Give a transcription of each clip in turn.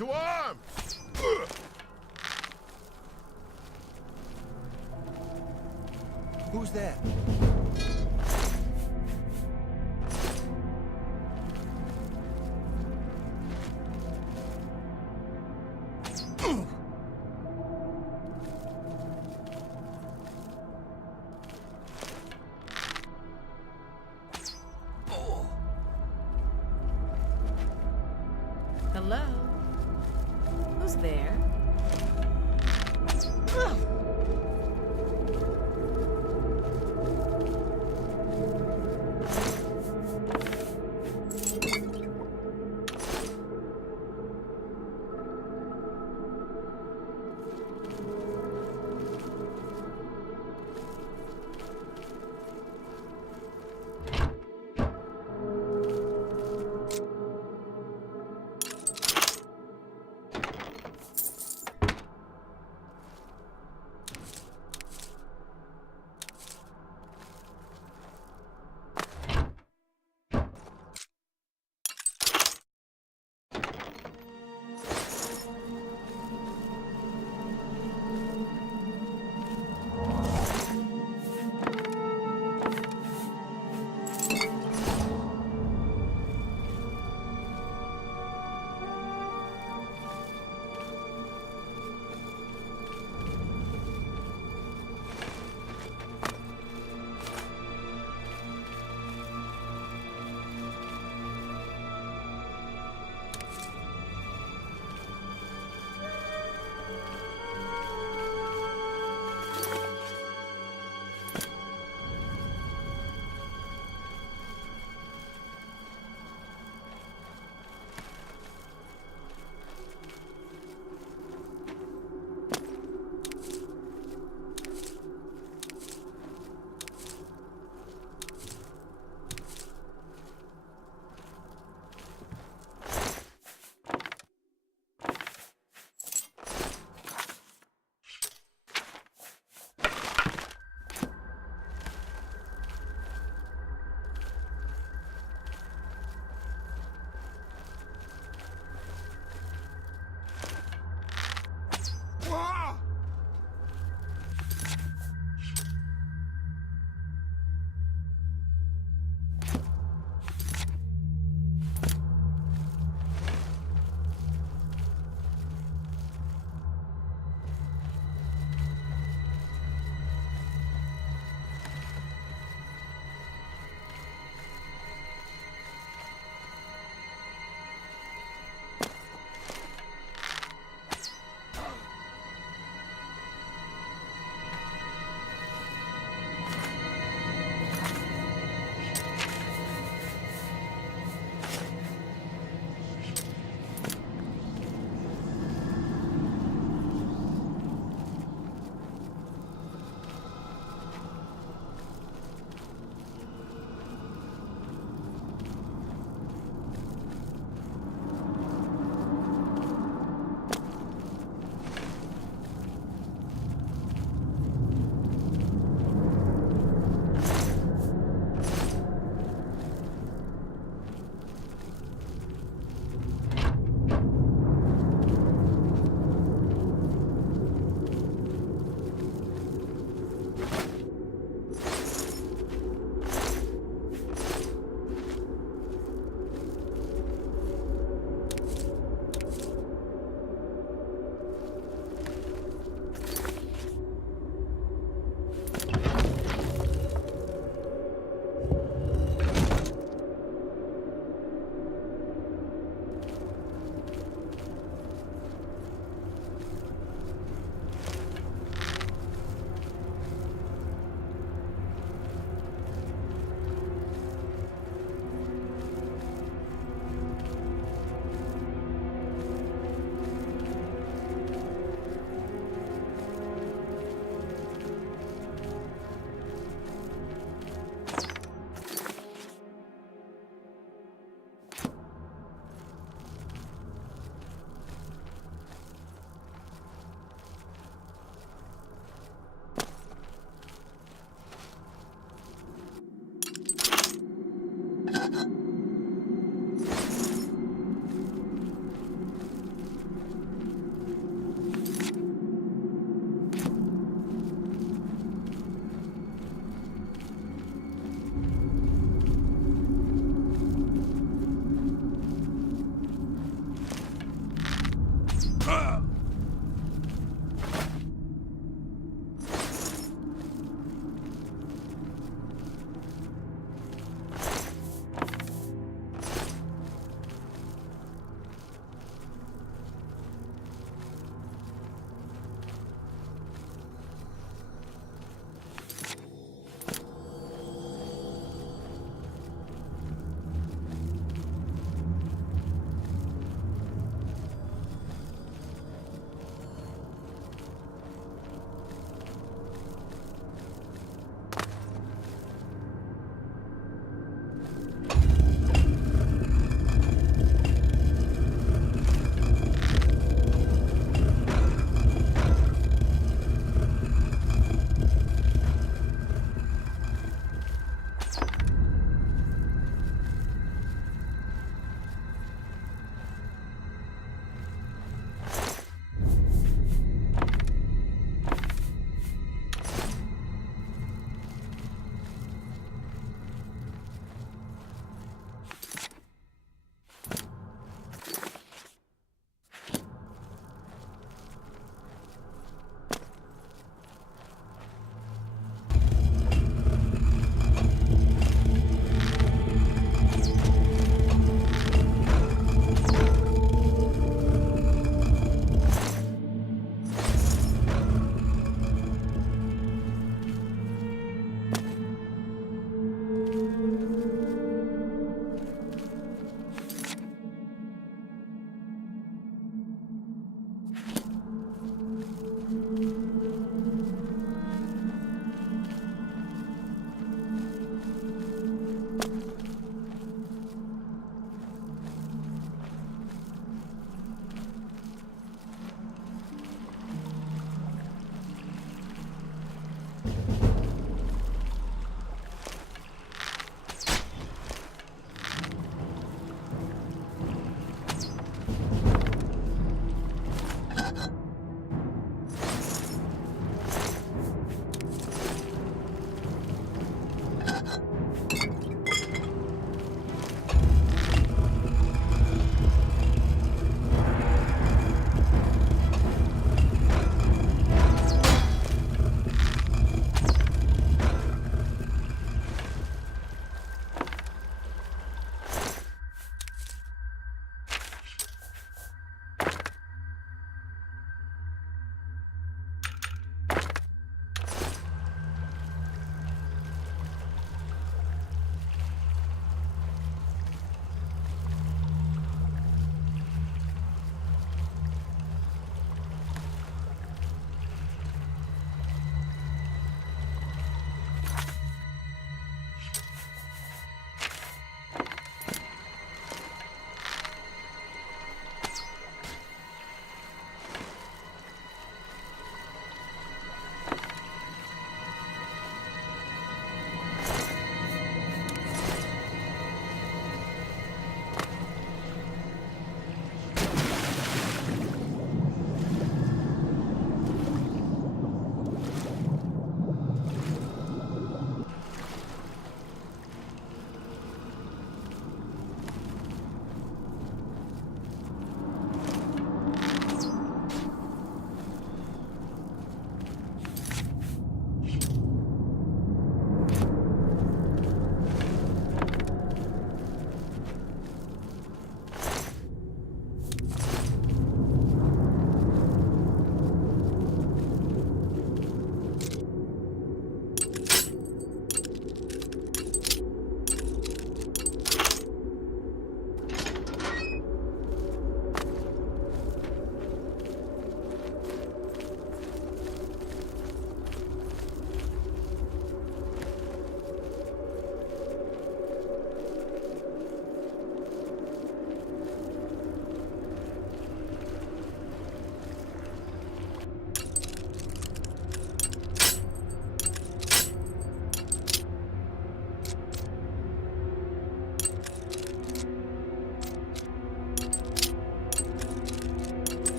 To arms! Who's there? Hello? Who's there?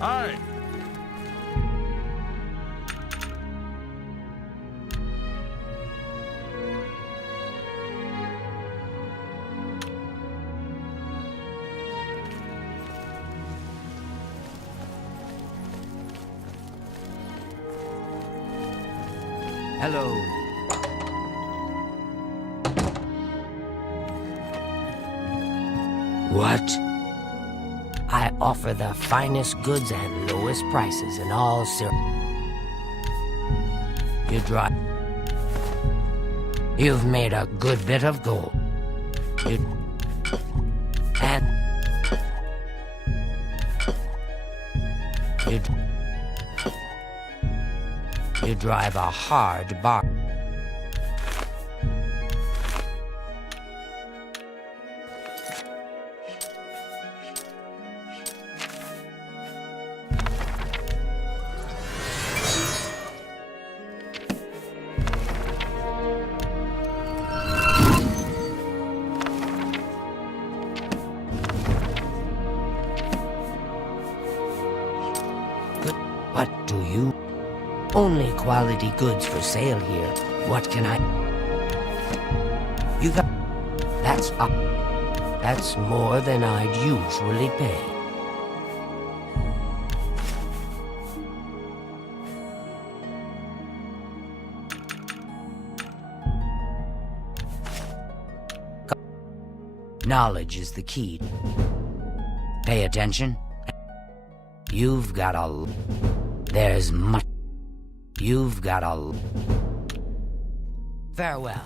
Hi. Hello. What? I offer the finest goods and lowest prices in all You drive. You've made a good bit of gold. And you drive a hard bar. What do you? Only quality goods for sale here. What can I? You got? That's more than I'd usually pay. Knowledge is the key. Pay attention. You've got a... There's much... You've got a... Farewell.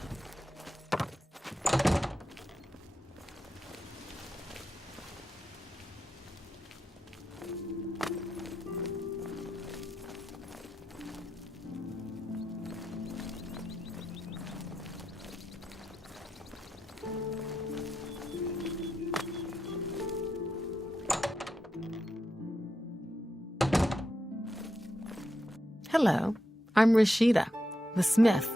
Hello, I'm Rashida, the smith,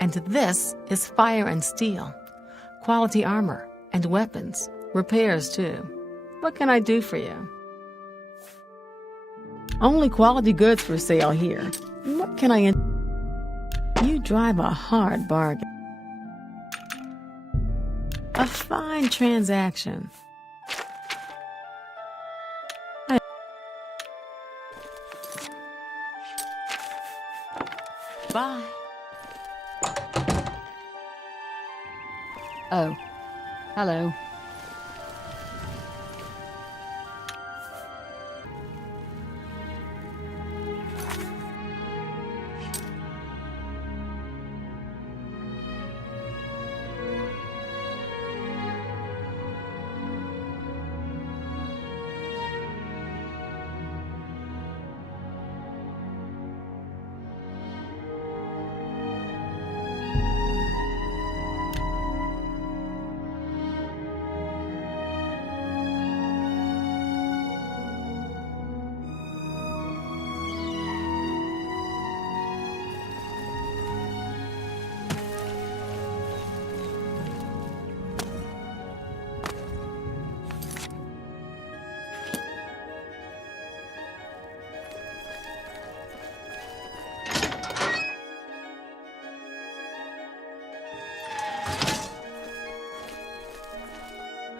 and this is Fire and Steel. Quality armor and weapons, repairs too. What can I do for you? Only quality goods for sale here. What can I... You drive a hard bargain. A fine transaction. Bye. Oh, hello.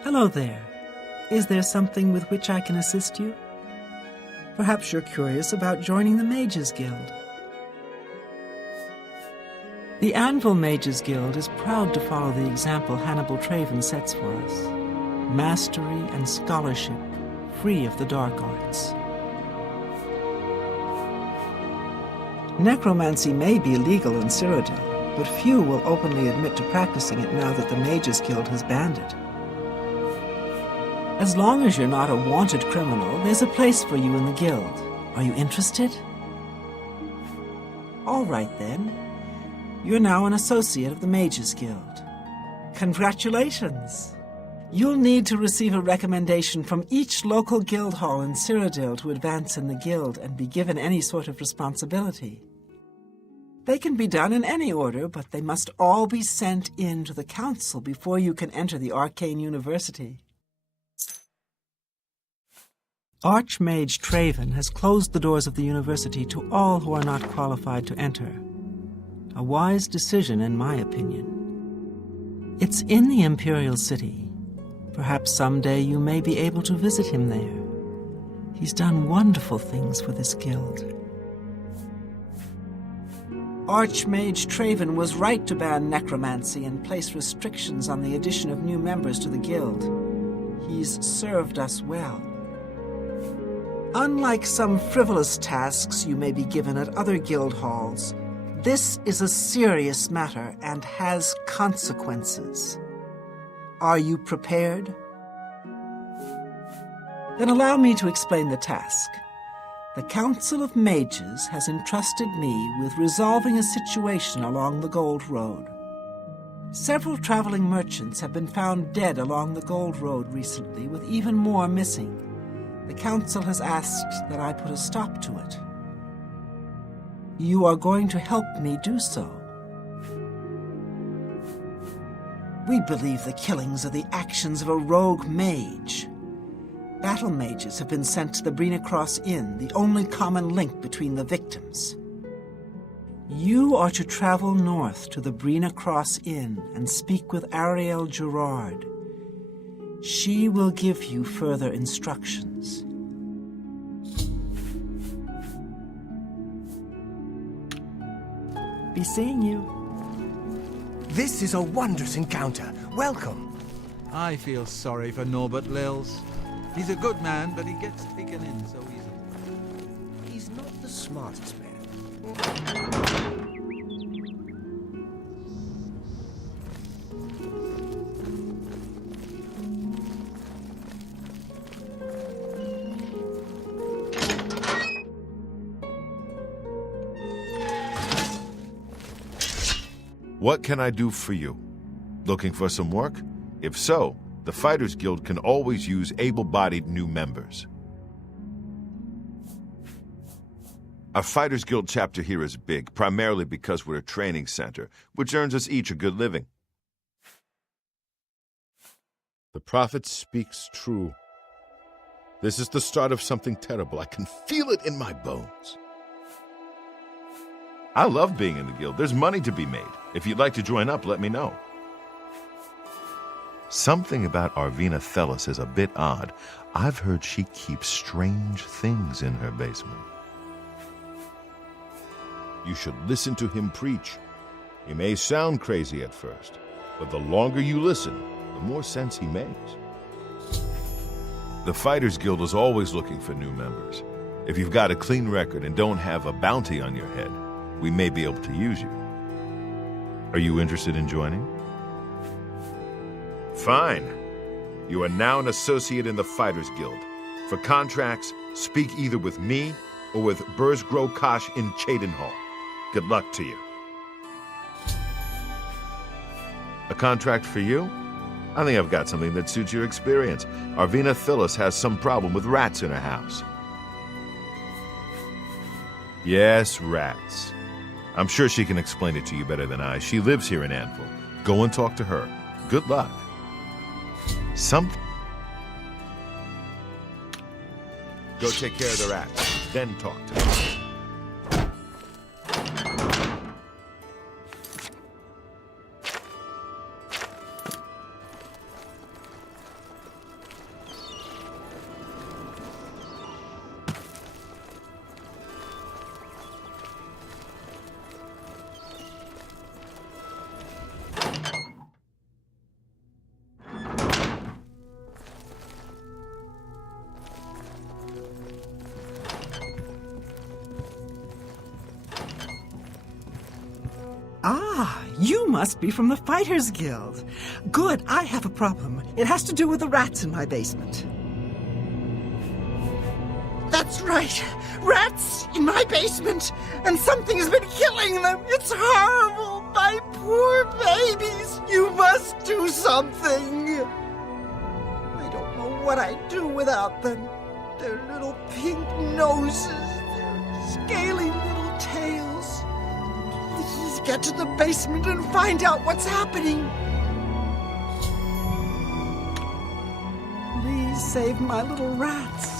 Hello there. Is there something with which I can assist you? Perhaps you're curious about joining the Mages Guild. The Anvil Mages Guild is proud to follow the example Hannibal Traven sets for us. Mastery and scholarship, free of the dark arts. Necromancy may be legal in Cyrodiil, but few will openly admit to practicing it now that the Mages Guild has banned it. As long as you're not a wanted criminal, there's a place for you in the guild. Are you interested? All right, then. You're now an associate of the Mages Guild. Congratulations! You'll need to receive a recommendation from each local guild hall in Cyrodiil to advance in the guild and be given any sort of responsibility. They can be done in any order, but they must all be sent in to the council before you can enter the Arcane University. Archmage Traven has closed the doors of the university to all who are not qualified to enter. A wise decision, in my opinion. It's in the Imperial City. Perhaps someday you may be able to visit him there. He's done wonderful things for this guild. Archmage Traven was right to ban necromancy and place restrictions on the addition of new members to the guild. He's served us well. Unlike some frivolous tasks you may be given at other guild halls, this is a serious matter and has consequences. Are you prepared? Then allow me to explain the task. The Council of Mages has entrusted me with resolving a situation along the Gold Road. Several traveling merchants have been found dead along the Gold Road recently, with even more missing. The Council has asked that I put a stop to it. You are going to help me do so. We believe the killings are the actions of a rogue mage. Battle mages have been sent to the Brina Cross Inn, the only common link between the victims. You are to travel north to the Brina Cross Inn and speak with Ariel Gerard. She will give you further instructions. Be seeing you. This is a wondrous encounter. Welcome. I feel sorry for Norbert Lils. He's a good man, but he gets taken in so easily. He's not the smartest man. What can I do for you? Looking for some work? If so, the Fighters Guild can always use able-bodied new members. Our Fighters Guild chapter here is big, primarily because we're a training center, which earns us each a good living. The prophet speaks true. This is the start of something terrible. I can feel it in my bones. I love being in the guild. There's money to be made. If you'd like to join up, let me know. Something about Arvina Thelis is a bit odd. I've heard she keeps strange things in her basement. You should listen to him preach. He may sound crazy at first, but the longer you listen, the more sense he makes. The Fighters Guild is always looking for new members. If you've got a clean record and don't have a bounty on your head, we may be able to use you. Are you interested in joining? Fine. You are now an associate in the Fighters Guild. For contracts, speak either with me or with Burzgro Kosh in Cheydinhall. Good luck to you. A contract for you? I think I've got something that suits your experience. Arvina Thelis has some problem with rats in her house. Yes, rats. I'm sure she can explain it to you better than I. She lives here in Anvil. Go and talk to her. Good luck. Go take care of the rats, then talk to her. Ah, you must be from the Fighters Guild. Good, I have a problem. It has to do with the rats in my basement. That's right. Rats in my basement, and something has been killing them. It's horrible. My poor babies. You must do something. I don't know what I'd do without them. Their little pink noses, their scaly little tails. Please get to the basement and find out what's happening. Please save my little rats.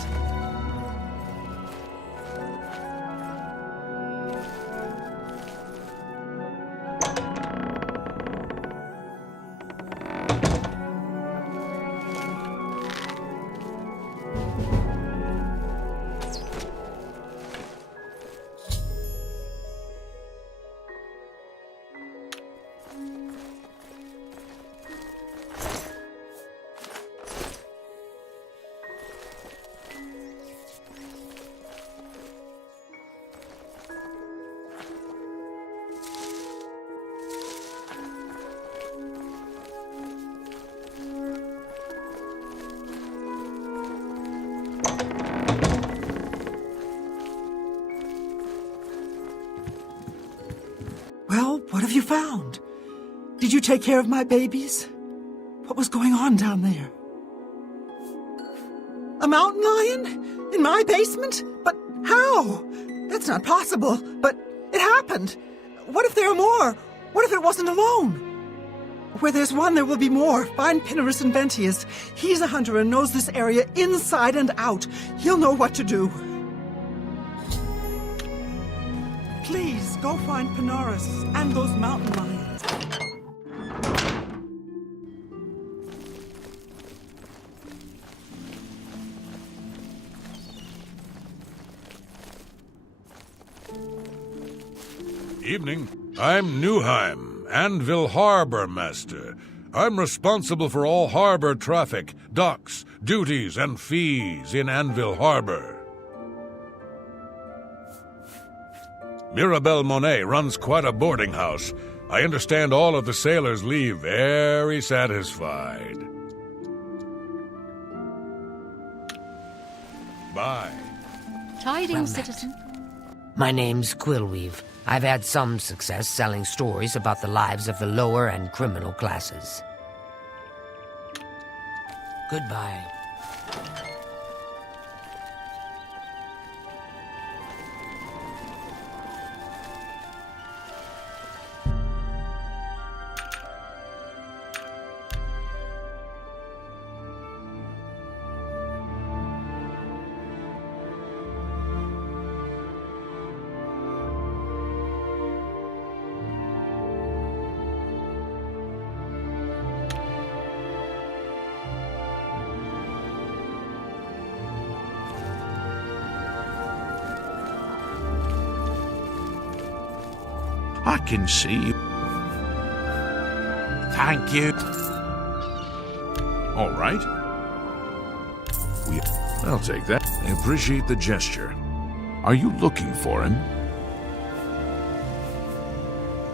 Well, what have you found? Did you take care of my babies? What was going on down there? A mountain lion? In my basement? But how? That's not possible. But it happened. What if there are more? What if it wasn't alone? Where there's one, there will be more. Find Pinarus and Ventius. He's a hunter and knows this area inside and out. He'll know what to do. Please, go find Pinarus and those mountain lions. Evening. I'm Newheim, Anvil Harbor Master. I'm responsible for all harbor traffic, docks, duties, and fees in Anvil Harbor. Mirabelle Monet runs quite a boarding house. I understand all of the sailors leave very satisfied. Bye. Tidings, citizen. My name's Quillweave. I've had some success selling stories about the lives of the lower and criminal classes. Goodbye. I can see. Thank you. All right. I'll take that. I appreciate the gesture. Are you looking for him?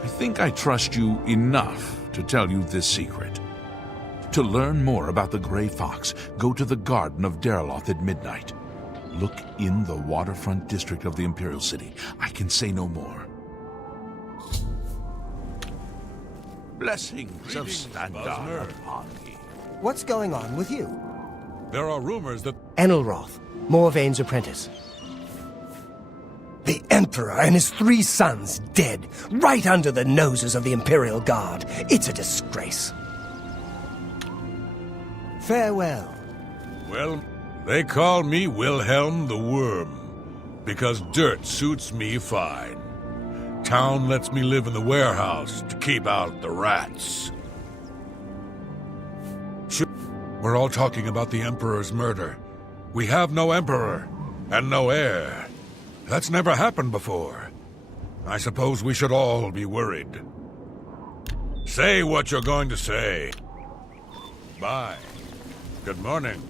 I think I trust you enough to tell you this secret. To learn more about the Grey Fox, go to the Garden of Dereloth at midnight. Look in the waterfront district of the Imperial City. I can say no more. Blessings of Standar upon me. What's going on with you? There are rumors that... Enelroth, Morvaine's apprentice. The Emperor and his 3 sons dead, right under the noses of the Imperial Guard. It's a disgrace. Farewell. Well, they call me Wilhelm the Worm, because dirt suits me fine. Town lets me live in the warehouse to keep out the rats. We're all talking about the Emperor's murder. We have no Emperor, and no heir. That's never happened before. I suppose we should all be worried. Say what you're going to say. Bye. Good morning.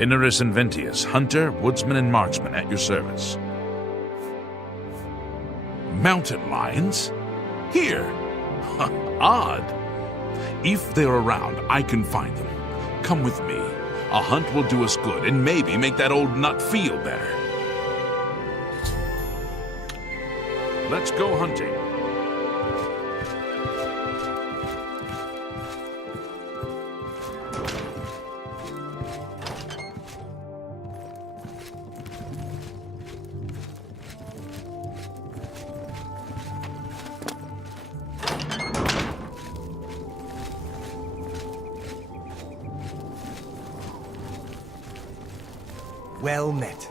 Inaris and Ventius, hunter, woodsman, and marksman at your service. Mountain lions? Here! Odd. If they're around, I can find them. Come with me. A hunt will do us good and maybe make that old nut feel better. Let's go hunting. Well met.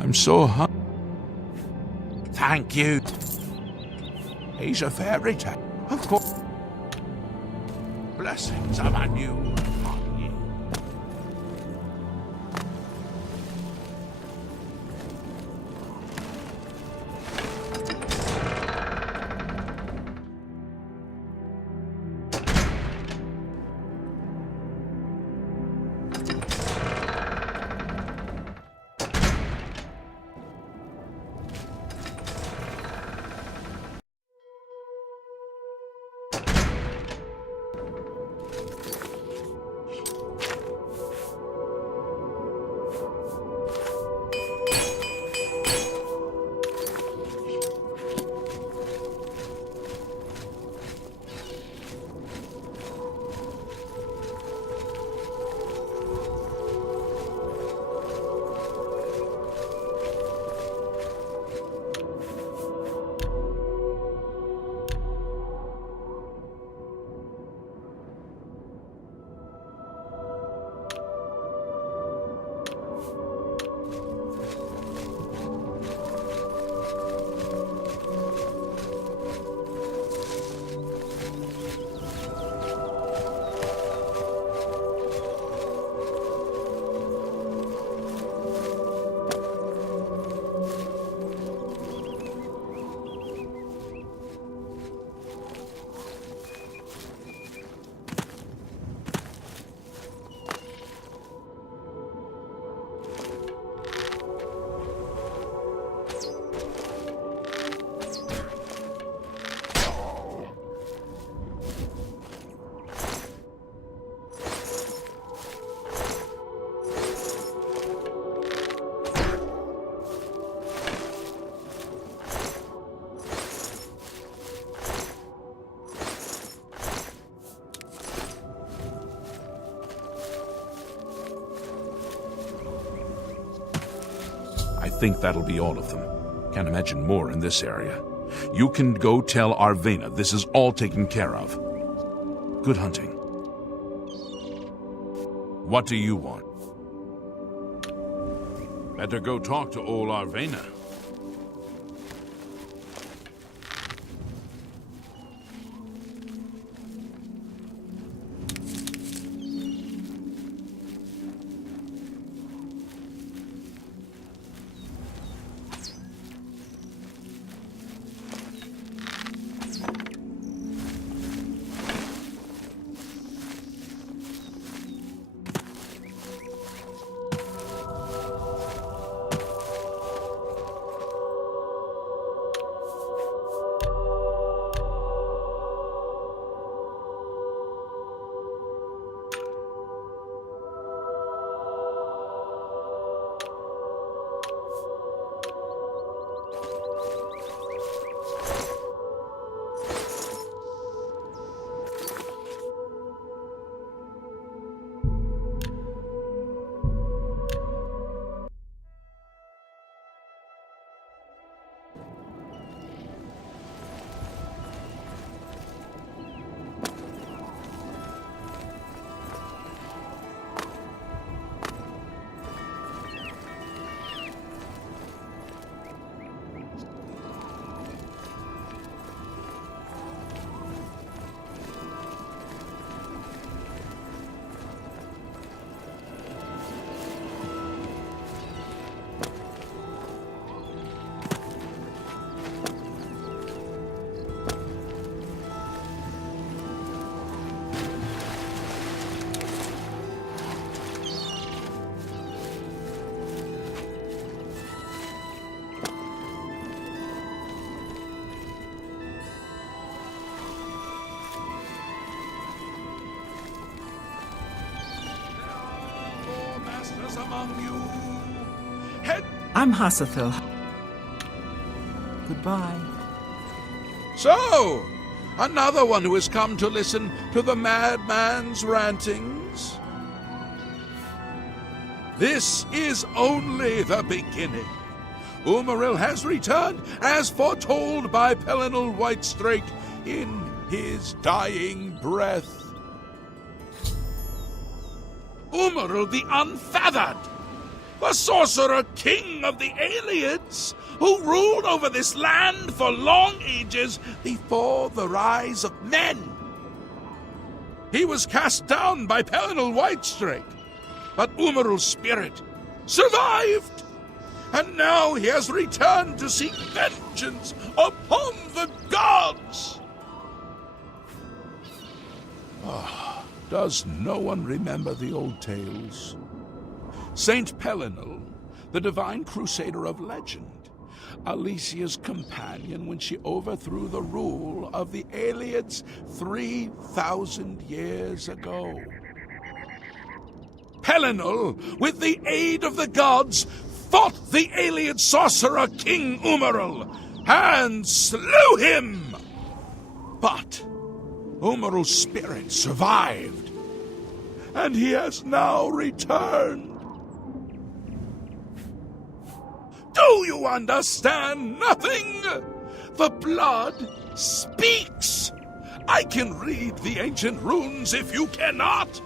I'm so hungry. Thank you. He's a fairy tale. Of course. Blessings of a new upon you. I think that'll be all of them. Can't imagine more in this area. You can go tell Arvena this is all taken care of. Good hunting. What do you want? Better go talk to old Arvena. elders among you. Head. I'm Hassathil. Goodbye. So, another one who has come to listen to the madman's rantings. This is only the beginning. Umaril has returned as foretold by Pelinal Whitestrake in his dying breath. Umaril the Unfeathered, the sorcerer king of the Aelids, who ruled over this land for long ages before the rise of men. He was cast down by Pelinal Whitestrake, but Umaril's spirit survived, and now he has returned to seek vengeance upon the gods. Does no one remember the old tales? Saint Pelinal, the divine crusader of legend, Alicia's companion when she overthrew the rule of the Aelids 3,000 years ago. Pelinal, with the aid of the gods, fought the Aelid sorcerer King Umaril and slew him. But Umaril's spirit survived, and he has now returned. Do you understand nothing? The blood speaks. I can read the ancient runes if you cannot.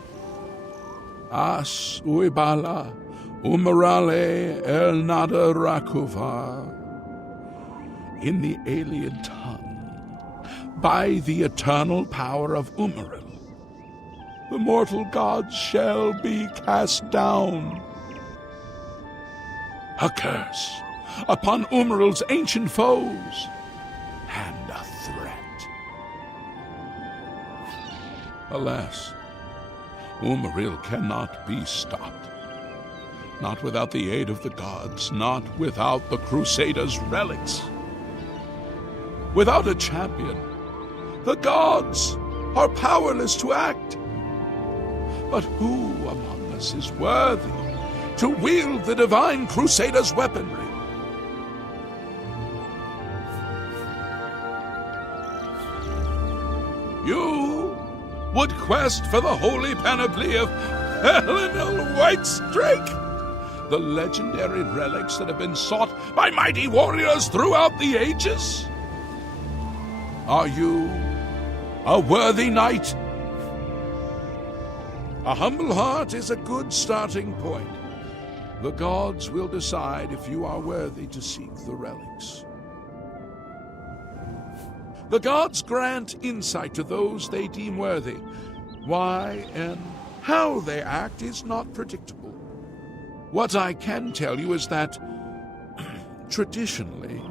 As uibala umarale el nada rakuva. In the Aelian tongue, by the eternal power of Umaril, the mortal gods shall be cast down. A curse upon Umaril's ancient foes, and a threat. Alas, Umaril cannot be stopped. Not without the aid of the gods, not without the Crusaders' relics. Without a champion, the gods are powerless to act. But who among us is worthy to wield the divine Crusader's weaponry? You would quest for the holy panoply of Pelinal Whitestrake, the legendary relics that have been sought by mighty warriors throughout the ages? Are you a worthy knight? A humble heart is a good starting point. The gods will decide if you are worthy to seek the relics. The gods grant insight to those they deem worthy. Why and how they act is not predictable. What I can tell you is that, traditionally,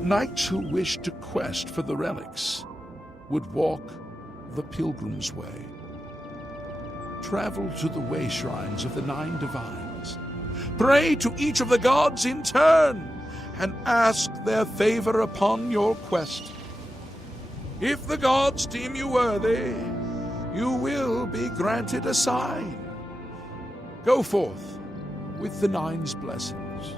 knights who wish to quest for the relics would walk the pilgrim's way. Travel to the way shrines of the 9 divines. Pray to each of the gods in turn, and ask their favor upon your quest. If the gods deem you worthy, you will be granted a sign. Go forth with the 9's blessings.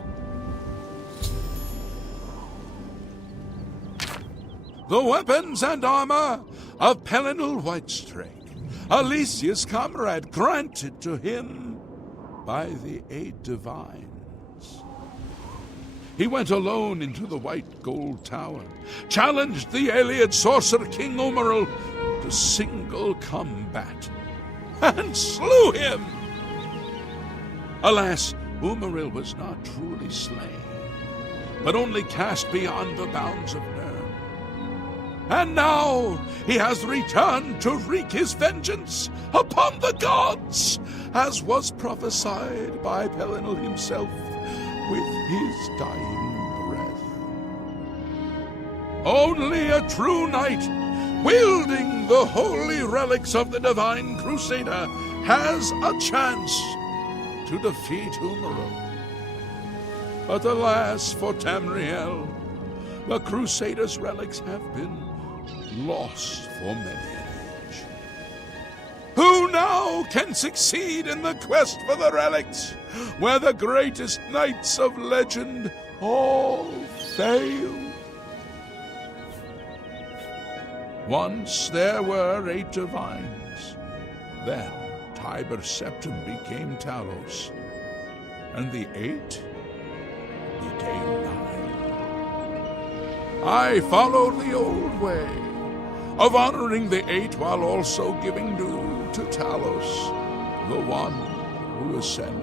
The weapons and armor of Pelinal Whitestrake, Alicia's comrade, granted to him by the 8 divines. He went alone into the white gold tower, challenged the Aeliad sorcerer King Umaril to single combat, and slew him. Alas, Umaril was not truly slain, but only cast beyond the bounds of Nirn. And now he has returned to wreak his vengeance upon the gods, as was prophesied by Pelinal himself with his dying breath. Only a true knight, wielding the holy relics of the divine Crusader, has a chance to defeat Umaril. But alas for Tamriel, the Crusader's relics have been lost for many an age. Who now now can succeed in the quest for the relics, where the greatest knights of legend all fail. Once there were 8 divines. Then Tiber Septim became Talos, and the 8 became 9. I followed the old way of honoring the 8 while also giving due to Talos, the one who ascended.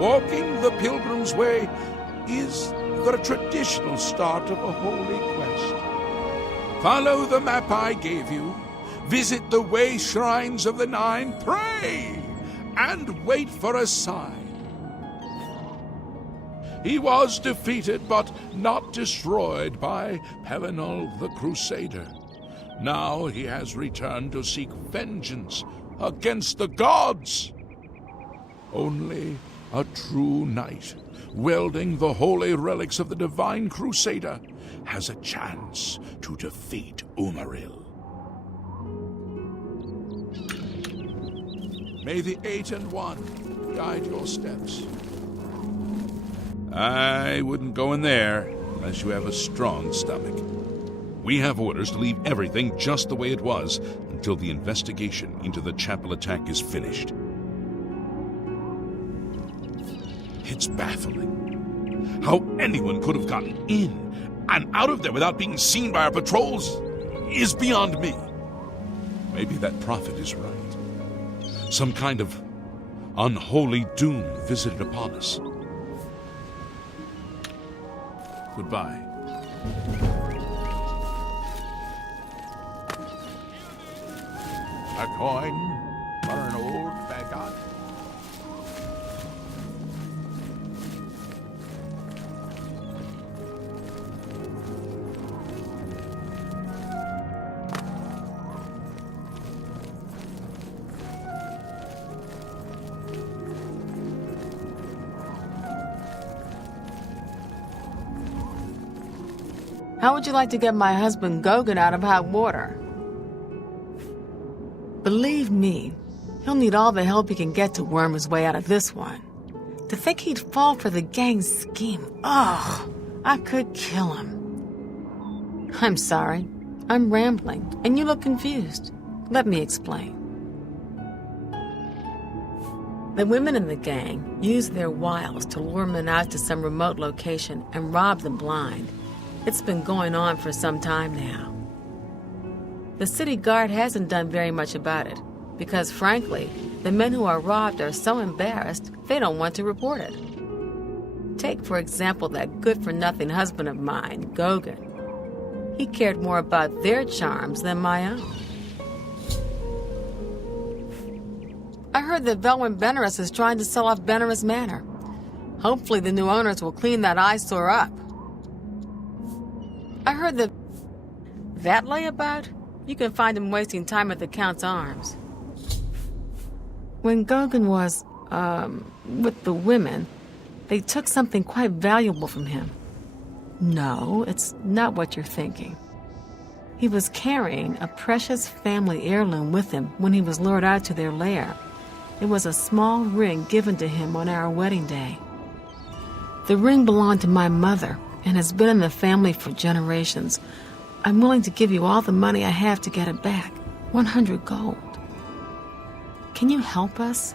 Walking the pilgrim's way is the traditional start of a holy quest. Follow the map I gave you, visit the way shrines of the 9, pray, and wait for a sign. He was defeated but not destroyed by Pelinol the Crusader. Now he has returned to seek vengeance against the gods. Only a true knight, wielding the holy relics of the divine Crusader, has a chance to defeat Umaril. May the 8 and 1 guide your steps. I wouldn't go in there unless you have a strong stomach. We have orders to leave everything just the way it was until the investigation into the chapel attack is finished. It's baffling. How anyone could have gotten in and out of there without being seen by our patrols is beyond me. Maybe that prophet is right. Some kind of unholy doom visited upon us. Goodbye. A coin for an old fagot. How would you like to get my husband Gogan out of hot water? Believe me, he'll need all the help he can get to worm his way out of this one. To think he'd fall for the gang's scheme, ugh, I could kill him. I'm sorry, I'm rambling, and you look confused. Let me explain. The women in the gang use their wiles to lure men out to some remote location and rob them blind. It's been going on for some time now. The city guard hasn't done very much about it, because frankly, the men who are robbed are so embarrassed they don't want to report it. Take, for example, that good-for-nothing husband of mine, Gogan. He cared more about their charms than my own. I heard that Velwyn Benaris is trying to sell off Benaris Manor. Hopefully the new owners will clean that eyesore up. I heard that layabout? You can find him wasting time at the Count's Arms. When Gogan was, with the women, they took something quite valuable from him. No, it's not what you're thinking. He was carrying a precious family heirloom with him when he was lured out to their lair. It was a small ring given to him on our wedding day. The ring belonged to my mother and has been in the family for generations. I'm willing to give you all the money I have to get it back. 100 gold. Can you help us?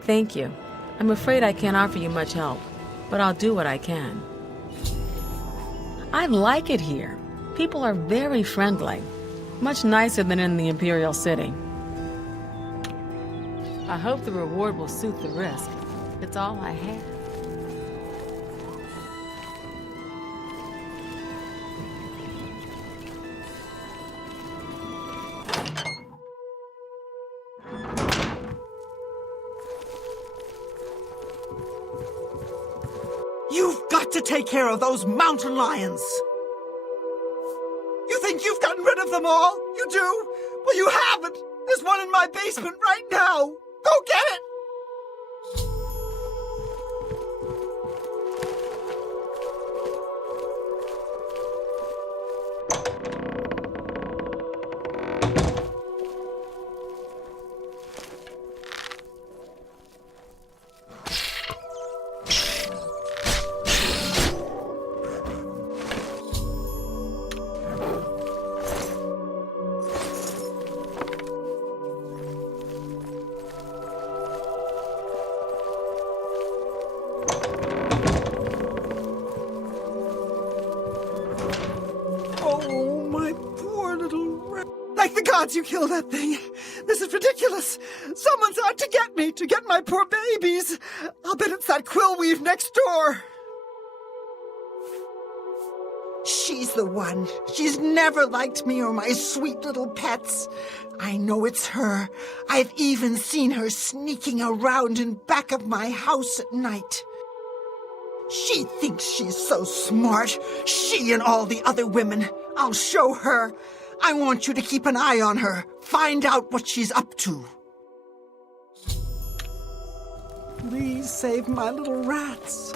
Thank you. I'm afraid I can't offer you much help, but I'll do what I can. I like it here. People are very friendly. Much nicer than in the Imperial City. I hope the reward will suit the risk. It's all I have. You've got to take care of those mountain lions! You think you've gotten rid of them all? You do? Well, you haven't! There's one in my basement right now! Go get it! the gods you killed that thing. This is ridiculous. Someone's out to get me, to get my poor babies. I'll bet it's that quill weave next door. She's the one. She's never liked me or my sweet little pets. I know it's her. I've even seen her sneaking around in back of my house at night. She thinks she's so smart. She and all the other women. I'll show her. I want you to keep an eye on her. Find out what she's up to. Please save my little rats.